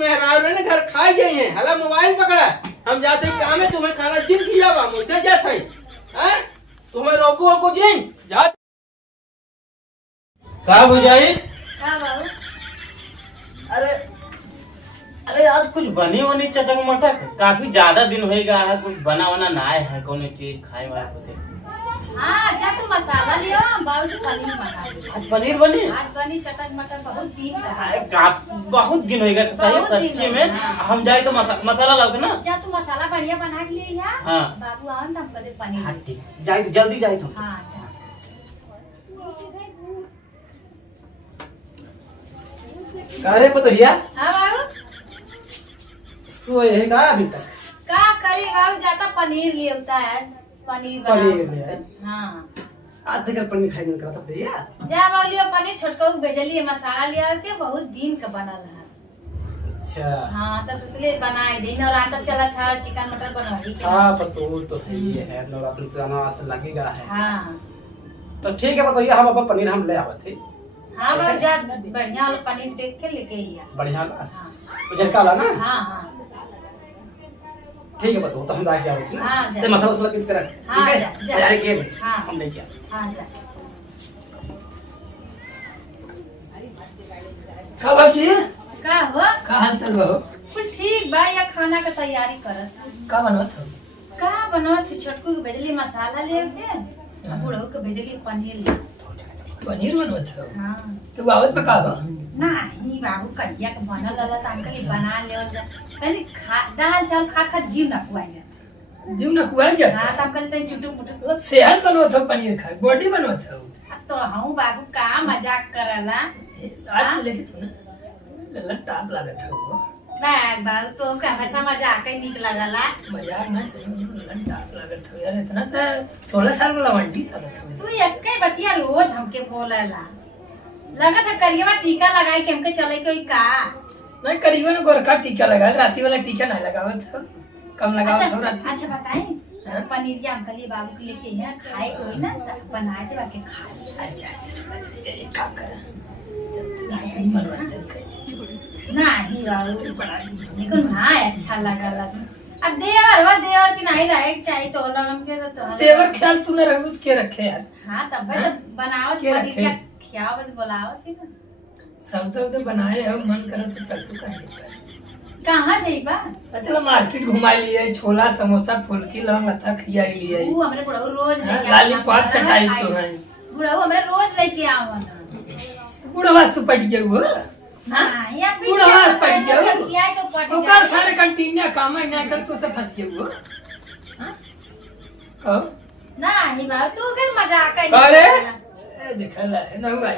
मेहरारू ने घर खाई गई है। हला मोबाइल पकड़ा, हम जाते काम है, तुम्हें खाना जिन किया बा मुझसे जा सही हैं, तुम्हें रोको को जिन जा का बुझाई। हाँ बाबू। अरे अरे आज कुछ बनी वनी चटक मटक, काफी ज्यादा दिन हो गया है, कुछ बना वना ना है, कौन चीज खाए वाले होते। हाँ जा तू मसाला लियो, हम बाबू से पनीर मंगा लियो। आज पनीर बनी? आज बनी चटक मटक, बहुत दिन बहुत दिन हो गया सच्ची में। हम जाए तो मसाला लाओगे ना? जा तू मसाला बढ़िया बना के लिए यहाँ। हाँ बाबू आओ ना, हम कदे पनीर। हाँ ठीक, जाए तो जल्दी जाए तो। हाँ जा। अरे पतरिया हाँ बाबू। सोए है का अभी तक? का करी बाबू, जाता पनीर ले होता है, पनीर पनीर ले आए। हाँ आज तक पनीर खाई नहीं करा था भैया। जा बाबू लियो पनीर, छोटका भेजलिए मसाला लिया के, बहुत दिन का बनल है। अच्छा हाँ तो सोचले बनाए दे, नवरात्र चला था, चिकन मटन बनवाई के। हाँ पतो तो है ही है, नवरात्र पुराना आसन लगेगा है। हाँ तो ठीक है बताइए, हम अपन पनीर हम ले आवत थे। हाँ बाबू जा, बढ़िया वाला पनीर देख के लेके आइए। बढ़िया ला हाँ उजर का ला ना। हाँ हाँ ठीक है बताओ, तो हम लाके आवत ना। हाँ, जा। ते मसाला वसाला किस तरह हाँ, ठीक है, जा, जा। तैयारी के हाँ। हम लेके आते। हाँ जा। का बाजी का हो? का हाल चल रहा हो? कुछ ठीक बा, या खाना का तैयारी करत। का बनवत हो? का बनवत थी, छोटकू के भेजली मसाला ले के, बूढ़ो के भेजली पनीर ले। पनीर बनवत हो? हाँ तो आवत पका हो? नहीं बाबू, कहिया के बनल रहला त अंकल बना ले जा। तनी दाल चावल खा खा जीव न कुआई जा। जीव न कुआई जाता? हाँ त अंकल तनी चुटुक मुटुक। मतलब सेहत बनवत हो पनीर खाए, बॉडी बनवत हो? अब तो हूँ बाबू, का मजाक करला। आज लेके सुना लल्ला टाप लागत हो। बैग बाबू तो का हमेशा मजाक ही निक लगला। मजाक ना सही में लल्ला टाप लागत हो यार, इतना तो 16 साल वाला वंटी लागत हो। तू एक्के बतिया रोज हमके बोलेला, लगत है करियवा टीका लगाई के हमके चले कोई का। मैं करीबन गोरखा टीका लगा, राती वाला टीका नहीं लगावत हो, कम लगावत हो राती। अच्छा बताएं, हाँ? पनीर या अंकल बाबू के लेके यहाँ खाए कोई ना, बनाए थे बाकी खा ले। अच्छा एक काम कर, जब तू नहीं मनोरंजन कर नहीं बाबू बड़ा देखो ना, अच्छा लगा। अब देवर की नहीं रहे चाहिए तो लगन के तो देवर ख्याल तूने रखबूत के रखे यार। हाँ तब तो बनावत के पनीर रखे? क्या खियावत बोलावत ही ना। सब तो बनाए हो, मन करत तो चल तू कहीं कहाँ जाइबा? चलो मार्केट घुमा लिए, छोला समोसा फुल्की लौंग लता खिया लिए, वो हमरे बुढ़ऊ रोज लेके लॉलीपॉप चटाई तो है। बुढ़ऊ हमरे रोज लेके आओ ना। बूढ़ा वास्तु पट गया वो, हाँ या फिर बूढ़ा वास्तु पट गया वो, किया तो पट ओकर जाए। सारे कंटीन्या काम है ना कर तो से फंस गया वो। हां कहो नहीं बाबू, तू के मजाक है। अरे! देखला है ना भाई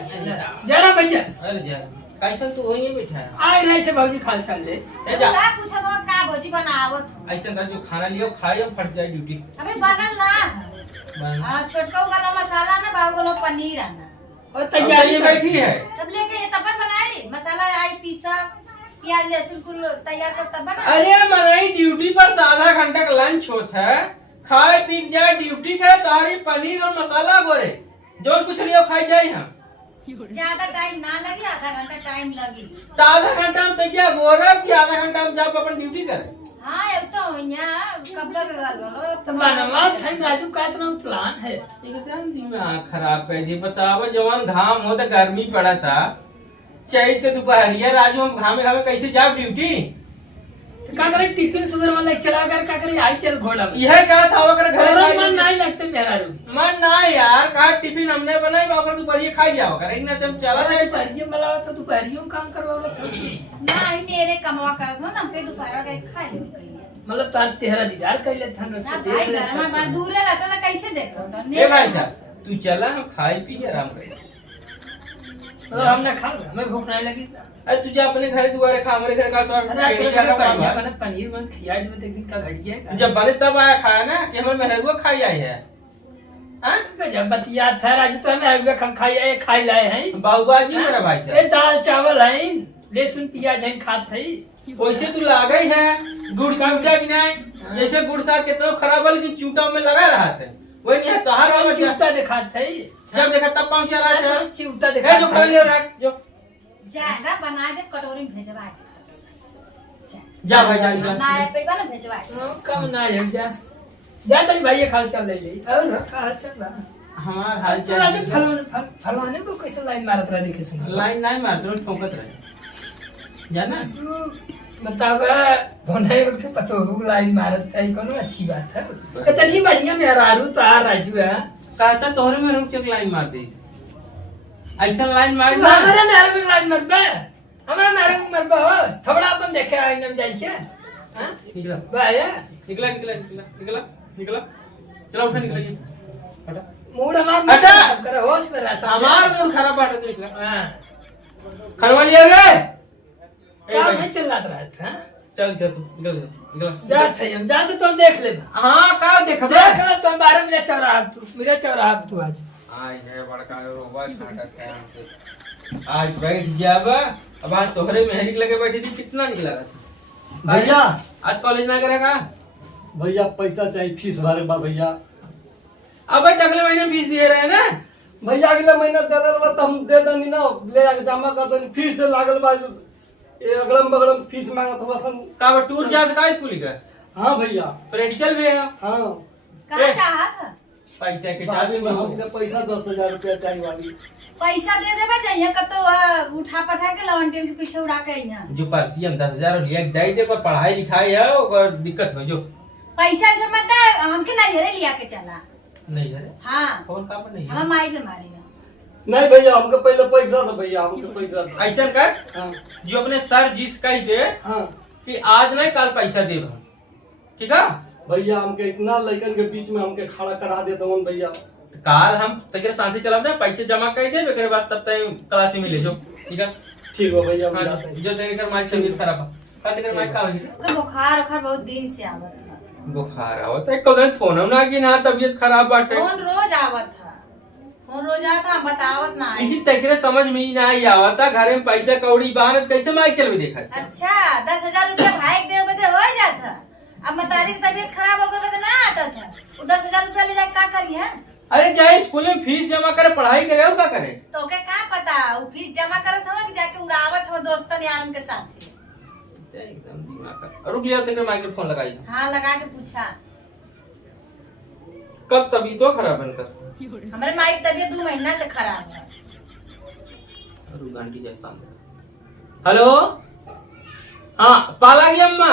जरा भैया। अरे जा कैसन तू होई है बैठा है? आए रहे से भौजी खाल चल ले। ए जा का पूछा तो का भोजी बनावत हो? ऐसा कर, जो खाना लियो खाए हम फट जाए ड्यूटी। अबे बनल ना। बन हां छोटका वाला मसाला ना, बाबू वाला पनीर आना। और तैयारी तैयारी बैठी है। तब लेके ये तब बना ली, मसाला आई पीसा, प्याज लहसुन कुल तैयार कर तब बना। अरे मनाई ड्यूटी पर तो आधा घंटा का लंच होता है, खाए पी जाए ड्यूटी करे तुम्हारी पनीर और मसाला गोरे जो कुछ लियो खाई जाए। हम ज्यादा टाइम ना लगी, आधा घंटा टाइम लगी। तो आधा घंटा हम तैयार गोरे कि आधा घंटा हम जाओ अपन ड्यूटी करे। हाँ अब तो यहाँ कब लग गल तो बनवा थे राजू का इतना प्लान है। एकदम दिमाग खराब कर दी। बताओ जवान घाम हो तो गर्मी पड़ा था, चैत के दोपहरिया राजू हम घामे घामे कैसे जाओ ड्यूटी? तो का करे टिफिन सुबह वाला चला कर का करे आई चल घोड़ा में। यह क्या था अगर घर घर मन नहीं लगते मेरा रूम मन ना यार, का टिफिन हमने बनाई बाकर दोपहरिया खाई जाओ कर, इतना से हम चला जाए। परियो मला तो तू परियो काम करवावत हो। ना मेरे कमवा करत हो ना, के दोपहर के खा ले। मतलब तार चेहरा दीदार कैले थन ना से भाई देख घर में बार दूर रहता तो कैसे देखो तो ए भाई साहब तू चला, हम खाई पी आराम कर। तो हमने खा हमें भूख नहीं लगी। अरे तुझे अपने घर दुआरे खा, हमारे घर का तो अरे पेड़ी का काम बढ़िया है। बना पनीर मन खिया दे एक दिन का घड़िया तू जब बने तब आया खाया ना कि हमारे मेहरुआ खाई आई है। हाँ जब बतिया था राजू तो हमें आगे हम खाई लाए हैं। बाबूबाजी मेरा भाई ए साहब दाल चावल है, लहसुन प्याज है, खात है। वैसे तू लागा ही है गुड़ का उठा कि नहीं, जैसे गुड़ साथ कितना खराब है लेकिन चूटा में लगा रहा था, वही नहीं है तोहार बाबा चिवटा दिखात है, जब देखा तब पहुंचा रहा था। चिवटा है जो दिखात खा लियो रात जो ज्यादा बना दे, कटोरी में भेजवा के। जा भाई जा निकल। ना आए पैसा ना भेजवाए। कम ना है जा तनी भाई खाल चल ले ले और खाल चल बा हमार हाल तो आज फलाने को कैसे लाइन मारत रहा देखे सुन लाइन नहीं मारते रहो, ठोकत रहे जाना। बतावा भोनाई उठ के पतो हो लाइन मारत है कोनो अच्छी बात है। इतनी बढ़िया मेरा आरू तो आ राजू है कहता तोहरे में रुक के लाइन मार दी ऐसा लाइन मार तू हमारे मेरे में लाइन मत बे हमारे मेरे में मत बे थोड़ा अपन देखे आईने में जाई के हां निकला भाई निकला निकला निकला निकला निकला चलो उठा निकला हटा मूड हमार हटा कर होश में रहा हमार मूड खराब बात है निकला हां खरवा लिया रे क्या में चिल्लात रहा था चल जा तू निकल निकला जा थे हम जा तो देख ले हां का देख देख ले तुम 12 मिले चौराहा तू आज आज है बड़का रोबा छाटक है हमसे आज बैठ जाब। अब आज तोहरे में निकल के बैठी थी कितना निकला था भैया आज कॉलेज ना करेगा भैया पैसा चाहिए फीस भरे बा भैया। अब भाई अगले महीने फीस दिए रहे ना भैया अगले महीना दे रहा तो हम दे दनी ना ले आके जमा कर दनी फिर से लागल बा ये अगलम बगलम फीस मांगत वसन का टूर जा का स्कूल का हाँ भैया प्रैक्टिकल भी है हाँ कहाँ चाहा था? पैसा के बाकी में चाबी हमके पैसा 10,000 रुपया चाहिए वाली। पैसा दे देबा चाहिए कतो उठा पठा के लवंटे से पैसा उड़ा के यहाँ जो पर्सी हम 10,000 लिया दे दे पर पढ़ाई लिखाई है और दिक्कत हो जो पैसा से मत दे हमके ना घरे लिया के चला। नहीं है हाँ कौन का पर नहीं है हम माई बीमारी है। नहीं भैया हमके पहले पैसा दो भैया हमके पैसा दो। ऐसा कर हाँ जो अपने सर जिस कही दे हाँ कि आज नहीं कल पैसा देब हम ठीक है भैया हमके इतना लड़कन के बीच में हमके खड़ा करा देता हूँ भैया। काल हम तक साथी चलाब ना पैसे जमा कर दे एक बाद तब तक क्लास में ले जो ठीक है ठीक है भैया हम हाँ, जाते हैं। जो तेरे कर माइक सर्विस खराब है का तेरे माइक का हो गई ओके बुखार बहुत दिन से आवत था। बुखार आवत है कल फोन ना कि ना तबीयत खराब बाटे फोन रोज आवत था फोन रोज आवत था बतावत ना आई। इसी तकरे समझ में ही नहीं आवता घरे में पैसा कौड़ी बहानत कैसे माइक चलवे देखा अच्छा 10,000 रुपया भाई दे बदे हो जाता। अब मतारी की तबीयत खराब हो गई ना आटत है वो 10,000 रुपया ले जाके का करिए? अरे जाए स्कूल में फीस जमा करे पढ़ाई करे और का करे तो के का पता वो फीस जमा करत हवा कि जाके उड़ावत हवा दोस्तन यारन के साथ। एकदम दिमाग का रुक लिया तेरे माइक में फोन लगाई हाँ लगा के पूछा कब तभी तो खराब बनकर हमारे माई की तबीयत 2 महीना से खराब है। रुक आंटी जैसा हेलो हाँ पाला गई अम्मा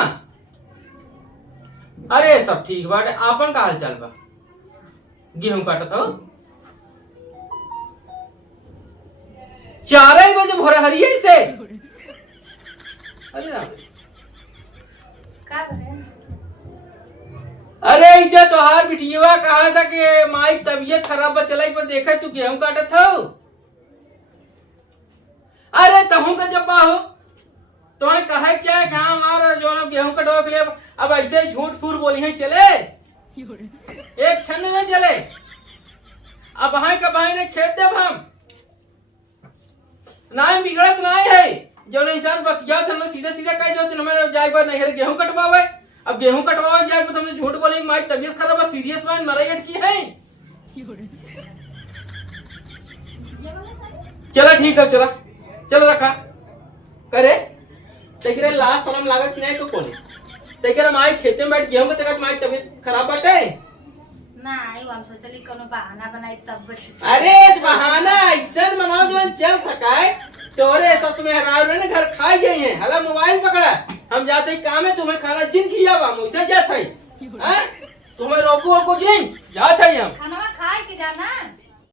अरे सब ठीक बाटे आपन का हाल चाल बा गेहूं काटत हो 4 बजे भोर हरिये से अरे राम का करे? अरे इधर तोहार बिटिया कहा था कि माई तबीयत खराब बा चला एक बार देखा तू गेहूं काटत हो। अरे तहू का जब हो तुम्हें कहे क्या है हमारा जो गेहूं कटवा के लिए अब ऐसे ही झूठ फूट बोली है चले एक क्षण में चले अब भाई का भाई ने खेत देव हम ना बिगड़त ना है जो नहीं साथ बतिया था सीधा सीधा कह दो हमारे जाए बार नहीं गेहूं कटवावे अब गेहूं कटवावे जाए तो तुमने झूठ बोले माई तबीयत खराब है सीरियस बात मराई की है चला ठीक है चला चलो रखा करे तेरे लास्ट सलाम लागत की नहीं तो कोने तेरे माई खेते में बैठ गेहूं के तक माई तबीयत खराब बाटे ना आई हम सोचली कोनो बहाना बनाई तब बच। अरे बहाना ऐसा बनाओ जो चल सकाए तोरे सस में हराव ने घर खा गए हैं हला मोबाइल पकड़ा हम जाते ही काम है तुम्हें खाना जिन खियावा मुझसे जा सही तुम्हें रोको जिन जा हम खाना खाए के जाना